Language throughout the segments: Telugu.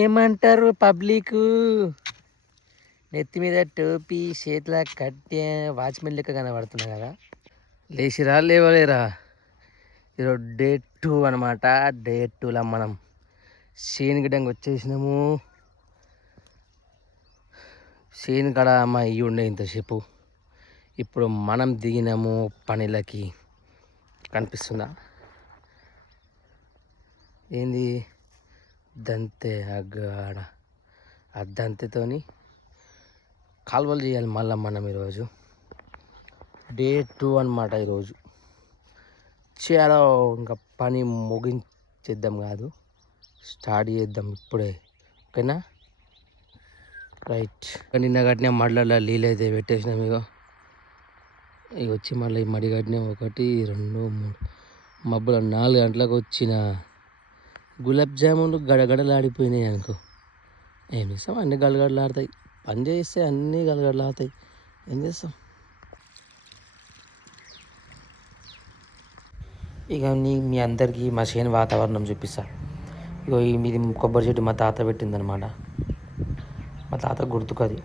ఏమంటారు పబ్లిక్? నెత్తి మీద టోపీ, చేతుల కట్టె, వాచ్మెన్ లెక్క కనబడుతున్నా కదా. లేచిరా లేవలేరా? ఈరోజు డే 2 అనమాట. డే 2లో మనం శేనిగడ్డంగా వచ్చేసినాము. శేని కాడ మా ఇవి ఉండే ఇంతసేపు. ఇప్పుడు మనం దిగినాము పనిలకి. కనిపిస్తుందా? ఏంది దంతే అగ్గాడ. ఆ దంతెతోని కాలువలు చేయాలి మళ్ళీ మనం ఈరోజు. డే 2 అనమాట ఈరోజు. చాలా ఇంకా పని ముగించేద్దాం కాదు, స్టార్ట్ చేద్దాం ఇప్పుడే. ఓకేనా? రైట్. నిన్న కట్టిన మళ్ళీ నీళ్ళు అయితే పెట్టేసినాం. ఇక వచ్చి మళ్ళీ ఈ మడి కట్టినాం. 1 2 3 మబ్బుల 4 గంటలకు వచ్చిన గులాబ్ జామున్లు గడగడలాడిపోయినాయి అనుకో. ఏం చేస్తాం, అన్నీ గడగడలాడతాయి. పని చేస్తే అన్నీ గడగడలాడతాయి. ఏం చేస్తాం? ఇక మీ అందరికీ మా చేను వాతావరణం చూపిస్తా. ఇగో మీది కొబ్బరి చెట్టు మా తాత పెట్టిందనమాట. మా తాత గుర్తుకది.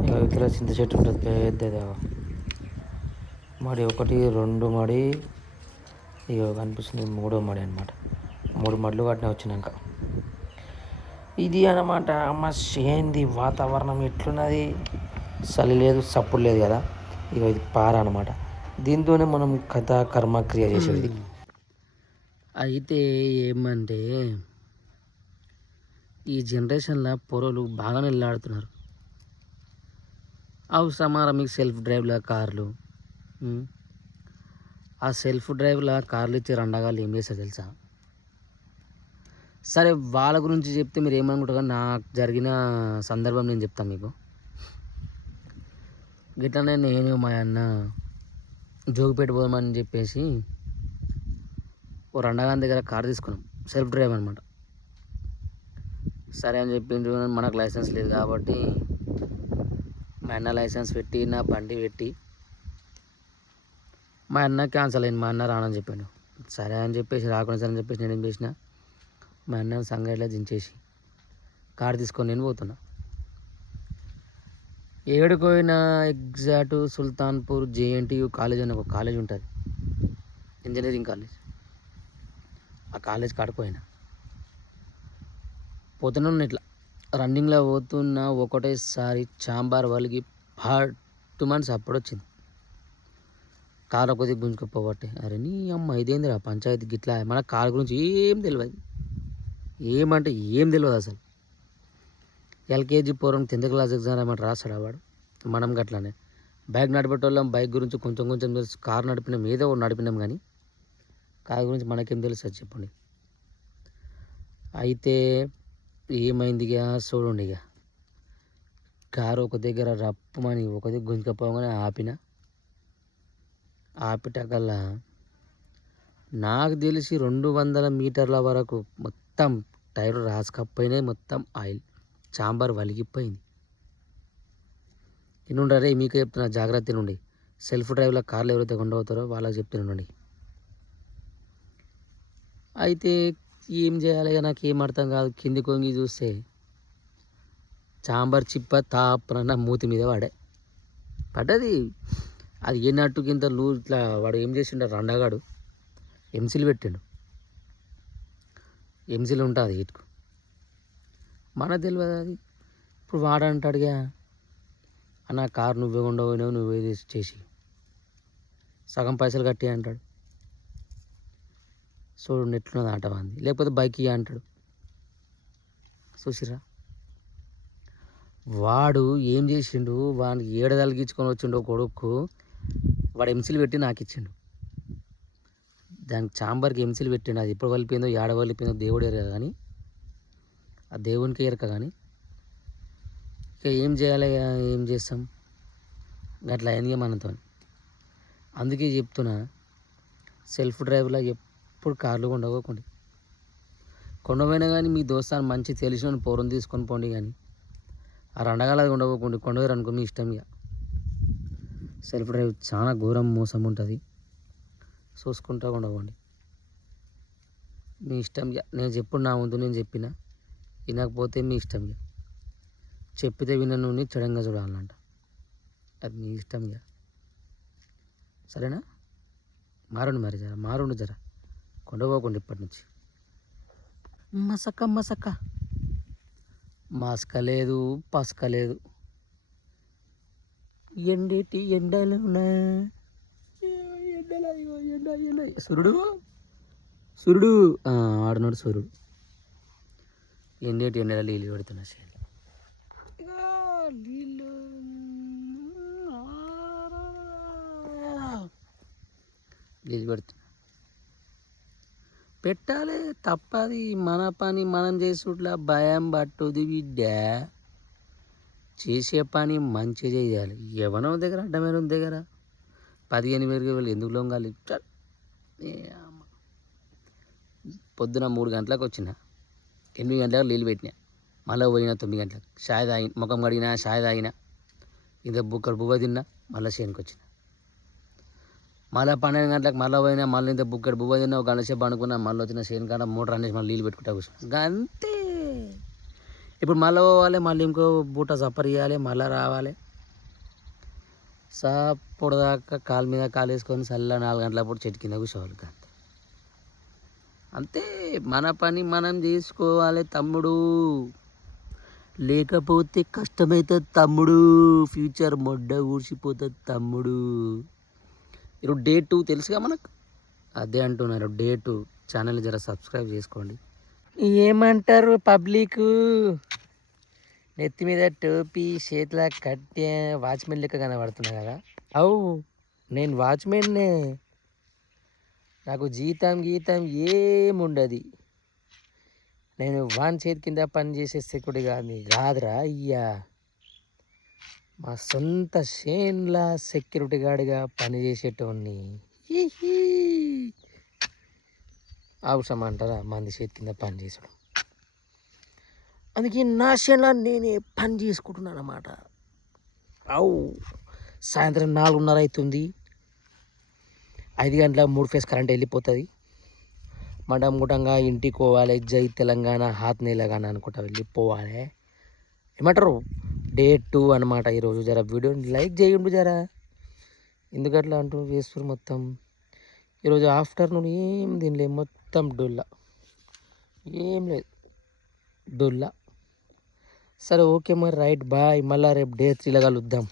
ఇక ఇట్లా చింత చెట్టు ఉంటుంది పెద్దది. మడి 1 2 మడి, ఇక కనిపిస్తుంది 3వ మడి అనమాట. 3 మడులు కట్టిన వచ్చినాక. ఇది అనమాట మా చేంది వాతావరణం. ఎట్లున్నది? చలి లేదు, సప్పుడు లేదు కదా. ఇక ఇది పార అనమాట. దీంతోనే మనం కథ కర్మ క్రియ చేసేది. అయితే ఏమంటే ఈ జనరేషన్లో పొరలు బాగానే వెళ్ళాడుతున్నారు. అవసరమారా మీకు సెల్ఫ్ డ్రైవ్ల కార్లు? ఆ సెల్ఫ్ డ్రైవ్ల కార్లు ఇచ్చే రండగాళ్ళు ఏం చేస్తారు తెలుసా? సరే వాళ్ళ గురించి చెప్తే మీరు ఏమనుకుంటారు, కానీ నాకు జరిగిన సందర్భం నేను చెప్తాను మీకు. గిట్లనే నేను మా అన్న జోగిపేట పోదామని చెప్పేసి ఓ రండగాని దగ్గర కార్ తీసుకున్నాం. సెల్ఫ్ డ్రైవ్ అనమాట. సరే అని చెప్పిండ్రు. మనకు లైసెన్స్ లేదు కాబట్టి మా అన్న లైసెన్స్ పెట్టి నా బండి పెట్టి మా అన్న క్యాన్సల్ అయింది. మా అన్న రానని చెప్పాను. సరే అని చెప్పేసి రాకుండా సరే అని చెప్పేసి నేను ఏం చేసిన, మా అన్న సంగడిలో దించేసి కార్ తీసుకొని నేను పోతున్నా. ఏడుకోయినా ఎగ్జాక్ట్ సుల్తాన్పూర్ జేఎన్టీయు కాలేజ్ అని ఒక కాలేజ్ ఉంటుంది, ఇంజనీరింగ్ కాలేజ్. ఆ కాలేజ్ కాడిపోయినా పోతున్నా. ఇట్లా రన్నింగ్లో పోతున్నా. ఒకటేసారి చాంబార్ వలిగి పట్టుమని సప్పుడు వచ్చింది. కారు కొద్దిగా గుంజుకుపోబట్టే. అరే నీ అమ్మ ఇదేందిరా పంచాయతీ గిట్లా. మన కారు గురించి ఏం తెలియదు, ఏమంటే ఏం తెలియదు అసలు. ఎల్కేజీ పూర్వం 10th క్లాస్ ఎగ్జామ్ ఏమంటే రాస్తాడు వాడు. మనం గట్లానే బైక్ నడిపేటోళ్ళం. బైక్ గురించి కొంచెం కొంచెం తెలుసు. కారు నడిపినాం, ఏదో నడిపినాం, కానీ కారు గురించి మనకేం తెలుసు అది చెప్పండి. అయితే ఏమైంది ఇక చూడండి. ఇక కారు ఒక దగ్గర రప్పమని ఒక దగ్గర గుంజుకపోగానే ఆపిటకల్లా నాకు తెలిసి 200 మీటర్ల వరకు మొత్తం టైర్ రాసుకపోయినాయి. మొత్తం ఆయిల్ చాంబర్ వలిగిపోయింది. ఇన్నుండరే మీకు చెప్తున్నా, జాగ్రత్త నుండి. సెల్ఫ్ డ్రైవ్లో కార్లు ఎవరైతే కొండవుతారో వాళ్ళకి చెప్తున్నాండి. అయితే ఏం చేయాలి, నాకు ఏం అర్థం కాదు. కింది కొంగి చూస్తే చాంబర్ చిప్ప తాపన మూతి మీద పడ్డది. అది ఏ నట్టు కింద ఇట్లా వాడు ఏం చేసిండు, రండగాడు ఎంసీలు పెట్టిండు. ఎంసీలు ఉంటుంది ఇటుకు, మనకు తెలియదు అది. ఇప్పుడు వాడంటాడుగా, అన్న కారు నువ్వే ఉండబోయినావు, నువ్వే చేసి సగం పైసలు కట్టి అంటాడు. చూడండి ఎట్లున్నది ఆట అంది. లేకపోతే బైక్ ఇయ్య అంటాడు. చూసిరా వాడు ఏం చేసిండు, వాడికి ఏడదలిగించుకొని వచ్చిండు కొడుకు. వాడు ఎంసీలు పెట్టి నాకు ఇచ్చిండు. దానికి చాంబర్కి ఎంసీలు పెట్టిండు. అది ఎప్పుడు వలిపోయిందో ఏడ వలిపోయిందో దేవుడు ఎరక, కానీ ఆ దేవునికి ఎరక. కానీ ఇక ఏం చేయాలి, ఏం చేస్తాం, అట్లా అయింది మనతో. అందుకే చెప్తున్నా, సెల్ఫ్ డ్రైవ్లో ఎప్పుడు కార్లు కొండపోయినా కానీ మీ దోస్తాను మంచి తెలిసిన పౌరం తీసుకొని పోండి. కానీ ఆ రండగాలది కొండపోయారు అనుకో మీ ఇష్టం. ఇక సెల్ఫ్ డ్రైవ్ చాలా ఘోరం మోసం ఉంటుంది. చూసుకుంటూ ఉండకండి. మీ ఇష్టం ఇక. నేను చెప్పుడు నా ముందు నేను చెప్పిన, వినకపోతే మీ ఇష్టం ఇక. చెప్పితే వినను చెడంగా చూడాలంట, అది మీ ఇష్టం ఇక. సరేనా? మారండి మరి, జర మారుండు, జర కొండపోకుండా ఇప్పటి నుంచి. మసక మసక మసక లేదు, పసక లేదు, ఎండేటి ఎండలున ఎండల ఎండ ఎండ సూర్యుడు సూర్యుడు ఆడున్నాడు సూర్యుడు. ఎండేటి ఎండల నీళ్ళు పెడుతున్నా చేయాలి నీళ్ళు నీళ్ళు పెడుతున్నా. పెట్టాలి, తప్పది. మన పని మనం చేసుట్లా భయం పట్టుది బిడ్డ. చేసే పని మంచిగా చేయాలి. ఎవనో దగ్గర అడ్డమైన దగ్గర 15,000 ఎందుకు లొంగాలి? పొద్దున 3 గంటలకు వచ్చిన, 8 గంటలకు నీళ్ళు పెట్టినా, మళ్ళీ పోయినా 9 గంటలకు షాయ్ తాగిన, ముఖం కడిగినా, షాయ్ తాగిన, ఇంత బువ్వ తిన్నా, మళ్ళీ చేనుకి వచ్చిన. మళ్ళీ 12 గంటలకు మళ్ళీ పోయినా, మళ్ళీ ఇంత బువ్వ తిన్నా, ఒక గంట సేపు అనుకున్నా, మళ్ళీ వచ్చిన చేను కాడ మోటార్ అనేసి మళ్ళీ నీళ్ళు పెట్టుకుంటా కూర్చున్నా. అంతే. ఇప్పుడు మళ్ళీ పోవాలి, మళ్ళీ ఇంకో బూట సప్పర్ ఇవ్వాలి, మళ్ళీ రావాలి. సప్పుడు దాకా కాలు మీద కాలు వేసుకొని చల్ల 4 గంటలప్పుడు చెట్టు కింద కూర్చోవాలి. అంతే. అంతే. మన పని మనం చేసుకోవాలి తమ్ముడు, లేకపోతే కష్టమవుతుంది తమ్ముడు. ఫ్యూచర్ మొడ్డ ఊడ్చిపోతుంది తమ్ముడు. ఈరోజు డే 2 తెలుసుగా మనకు, అదే అంటున్నారు డే 2. ఛానల్ జర సబ్స్క్రైబ్ చేసుకోండి. ఏమంటారు పబ్లిక్? నెత్తి మీద టోపీ, చేతిలో కట్టె, వాచ్మెన్ లెక్క కనబడుతున్నా కదా. అవు, నేను వాచ్మెన్నే. నాకు జీతం గీతం ఏముండదు. నేను వాన్ చేతి కింద పని చేసే సెక్యూరిటీ కాదురా అయ్యా. మా సొంత షేన్ల సెక్యూరిటీ గార్డ్గా పనిచేసేటోడిని. అవసరం అంటారా మంది చేతి కింద పని చేసడం? అందుకే నా షేన్లో నేనే పని చేసుకుంటున్నాను అన్నమాట. అవు, సాయంత్రం 4:30 అవుతుంది. 5 గంటల 3 ఫేస్ కరెంట్ వెళ్ళిపోతుంది. ముఠంగా ఇంటికి పోవాలి. జై తెలంగాణ, హాత్ నీలగాన అనుకుంటా వెళ్ళిపోవాలి. ఏమంటారు? డే 2 అనమాట ఈరోజు. జర వీడియోని లైక్ చేయండి జరా. ఎందుకట్లా అంటూ వేస్తారు మొత్తం. ఈరోజు ఆఫ్టర్నూన్ ఏం తినలే, మొత్తం డొల్లా, ఏం లేదు, డొల్లా. సరే ఓకే మరి, రైట్, బాయ్. మళ్ళీ రేపు డే 3లో కలుద్దాం.